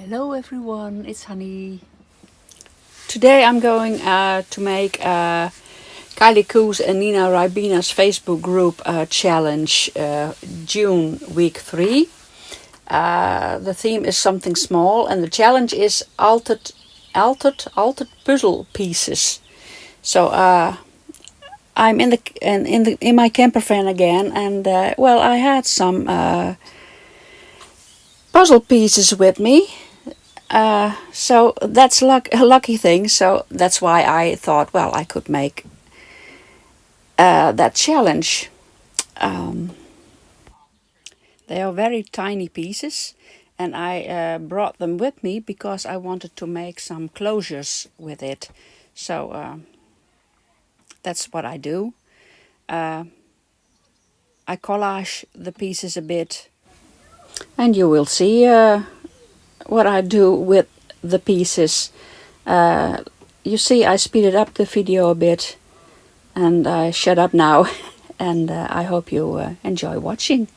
Hello everyone, it's Hanny. Today I'm going to make Kylie Koos and Nina Ribina's Facebook group challenge June week 3. The theme is something small and the challenge is altered puzzle pieces. So I'm in my camper van again, and I had some puzzle pieces with me. So that's a lucky thing. So that's why I thought, well, I could make that challenge. They are very tiny pieces, and I brought them with me because I wanted to make some closures with it. So that's what I do. I collage the pieces a bit, and you will see what I do with the pieces. You see, I speeded up the video a bit, and I shut up now, and I hope you enjoy watching.